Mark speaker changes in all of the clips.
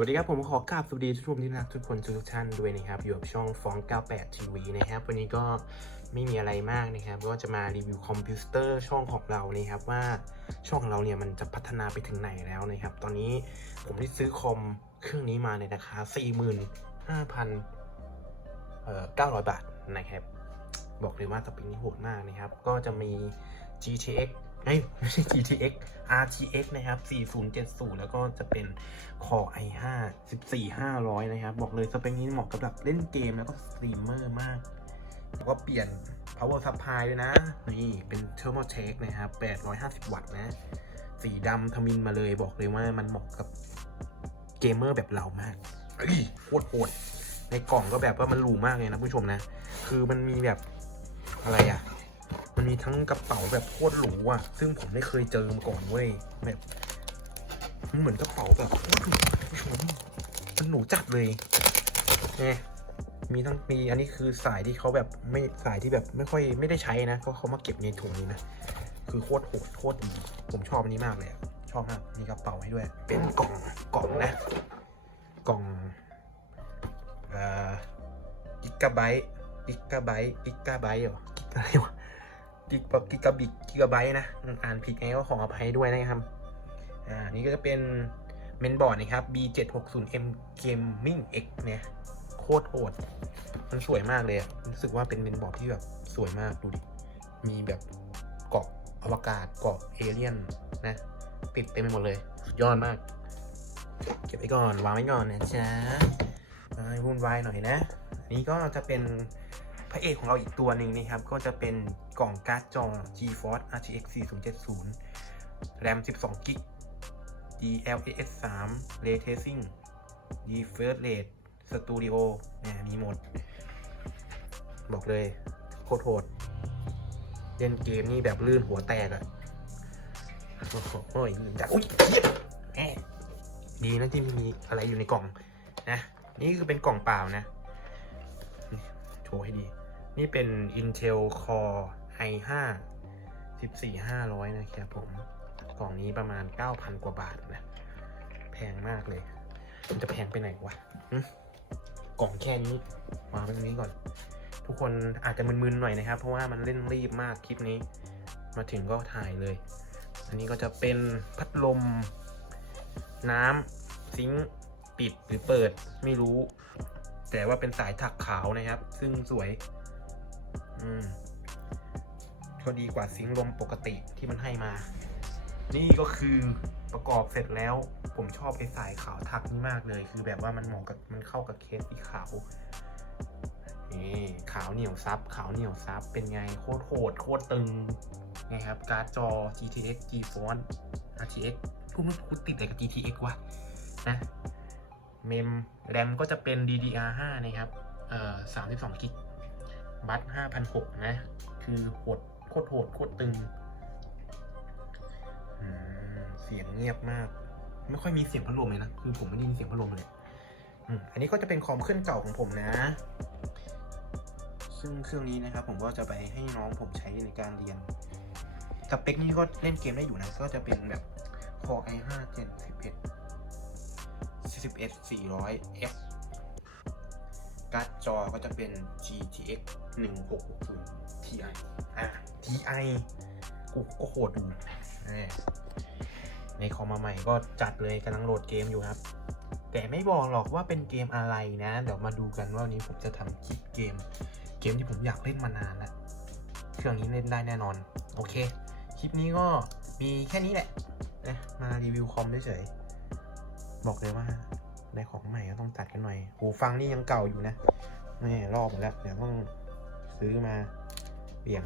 Speaker 1: วัสดีครับ ผมขอกราบสวัสดีทุกท่านที่รักทุกคนทุกท่านด้วยนะครับอยู่กับช่องฟ้อง 98 ทีวีนะครับ วันนี้ก็ไม่มีอะไรมากนะครับ ก็จะมารีวิวคอมพิวเตอร์ช่องของเรานะครับว่าช่องของเราเนี่ยมันจะพัฒนาไปถึงไหนแล้วนะครับ ตอนนี้ผมได้ซื้อคอมเครื่องนี้มาในราคา 45,000เอ่อ900 บาทนะครับ บอกเลยว่าสเปคนี้โหดมากนะครับ ก็จะมี GTX เฮ้ยไม่ใช่ GTX RTX นะครับ 4070 แล้วก็จะเป็น Core i5 14500 นะครับ บอกเลยสเปคนี้เหมาะกับแบบเล่นเกมแล้วก็สตรีมเมอร์มากแล้วก็เปลี่ยน power supply ด้วยนะ นี่เป็น Thermaltake นะครับ 850 วัตต์นะ สีดำทมินมาเลยบอกเลยว่ามันเหมาะกับเกมเมอร์แบบเรามากเอ้ยโคตรโหดในกล่องก็แบบว่ามันหรูมากเลยนะผู้ชมนะ คือมันมีแบบอะไรอะ มันมีทั้งกระเป๋าแบบโคตรหรูอะ ซึ่งผมไม่เคยเจอมาก่อนเว้ยแบบมันเหมือนกระเป๋าแบบโคตรหรูผู้ชมมันหรูจัดเลยเนี่ยมีทั้งมีอันนี้คือสายที่เขาแบบไม่สายที่แบบไม่ค่อยไม่ได้ใช้นะ ก็เขามาเก็บในถุงนี้นะ คือโคตรโหดโคตรดีผมชอบอันนี้มากเลยชอบมากมีกระเป๋าให้ด้วย เป็นกล่องกล่องนะ กล่องเอ่อกิกะไบต์กิกะไบต์กิกะไบต์หรอกิกอะไรวะ กิกกิกะบิกกิกะไบต์นะอ่านผิดไงก็ขออภัยด้วยนะครับ อ่า นี่ก็จะเป็นเมนบอร์ดนะครับ B760M Gaming X เนี่ย โคตรโหด มันสวยมากเลย รู้สึกว่าเป็นเมนบอร์ดที่แบบสวยมากดูดิ มีแบบเกาะอวกาศเกาะเอเลี่ยนนะ ติดเต็มไปหมดเลย สุดยอดมาก เก็บไว้ก่อน วางไว้ก่อนนะจ๊ะวุ่นวายหน่อยนะนนี้ก็จะเป็นพระเอกของเราอีกตัวหนึ่งนะครับ ก็จะเป็น กล่องการ์ดจอ GeForce RTX 4070 RAM 12 GB DLSS 3 Ray Tracing Refresh Rate Studio เนี่ยมีหมด บอกเลย โคตรโหด เล่นเกมนี่แบบลื่นหัวแตกอะโอ้โหโอ้ยแต่อุ้ยเหี้ยดีนะที่มีอะไรอยู่ในกล่องนะ นี่คือเป็นกล่องเปล่านะ โชว์ให้ดี นี่เป็น Intel Core i5 14500 นะครับผม กล่องนี้ประมาณ 9,000 กว่าบาทนะ แพงมากเลย มันจะแพงไปไหนวะกล่องแค่นี้วางไว้ตรงนี้ก่อน ทุกคนอาจจะมึนๆหน่อยนะครับ เพราะว่ามันเล่นรีบมากคลิปนี้ มาถึงก็ถ่ายเลย อันนี้ก็จะเป็นพัดลม น้ำซิงปิดหรือเปิดไม่รู้ แต่ว่าเป็นสายถักขาวนะครับ ซึ่งสวย อืม ก็ดีกว่าซิงลมปกติที่มันให้มา นี่ก็คือประกอบเสร็จแล้ว ผมชอบไอ้สายขาวถักนี่มากเลย คือแบบว่ามันเหมาะกับมันเข้ากับเคสสีขาวนี่ขาวเหนียวซับขาวเหนียวซับเป็นไงโคตรโหดโคตรตึงไงครับ การ์ดจอ GTX GeForce RTX กูไม่กูติดอะไรกับ GTX วะนะเมมแรมก็จะเป็น DDR5 นะครับ เอ่อ32กิกบัต5,600นะ คือโหด โคตรโหดโคตรตึงเสียงเงียบมาก ไม่ค่อยมีเสียงพัดลมเลยนะคือผมไม่ได้ยินเสียงพัดลมเลยอันนี้ก็จะเป็นคอมเครื่องเก่าของผมนะ ซึ่งเครื่องนี้นะครับ ผมก็จะไปให้น้องผมใช้ในการเรียนสเปคนี้ก็เล่นเกมได้อยู่นะ ก็จะเป็นแบบ Core i5 Gen 11 41 400 F การ์ดจอก็จะเป็น GTX 1660 Ti อะ Ti กูก็โหดอยู่อ่ในคอมมาใหม่ก็จัดเลยกำลังโหลดเกมอยู่ครับ แต่ไม่บอกหรอกว่าเป็นเกมอะไรนะ เดี๋ยวมาดูกันว่าวันนี้ผมจะทำคลิปเกม เกมที่ผมอยากเล่นมานานแล้วเครื่องนี้เล่นได้แน่นอน โอเค คลิปนี้ก็มีแค่นี้แหละนะมารีวิวคอมเฉยๆบอกเลยว่าได้ของใหม่ก็ต้องจัดกันหน่อย หูฟังนี่ยังเก่าอยู่นะไม่รอบหมดแล้ว เดี๋ยวต้องซื้อมาเปลี่ยน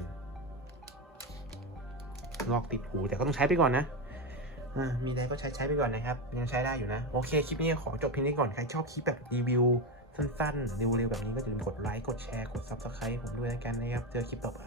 Speaker 1: ลอกติดหูแต่ก็ต้องใช้ไปก่อนนะมีอะไรก็ใช้ใช้ไปก่อนนะครับ ยังใช้ได้อยู่นะ โอเค คลิปนี้ขอจบเพียงนี้ก่อน ใครชอบคลิปแบบรีวิว สั้นๆเร็วๆแบบนี้ก็อย่าลืมกดไลค์ กดแชร์ กด Subscribe ผมด้วยแล้วกันนะครับ เจอคลิปต่อไป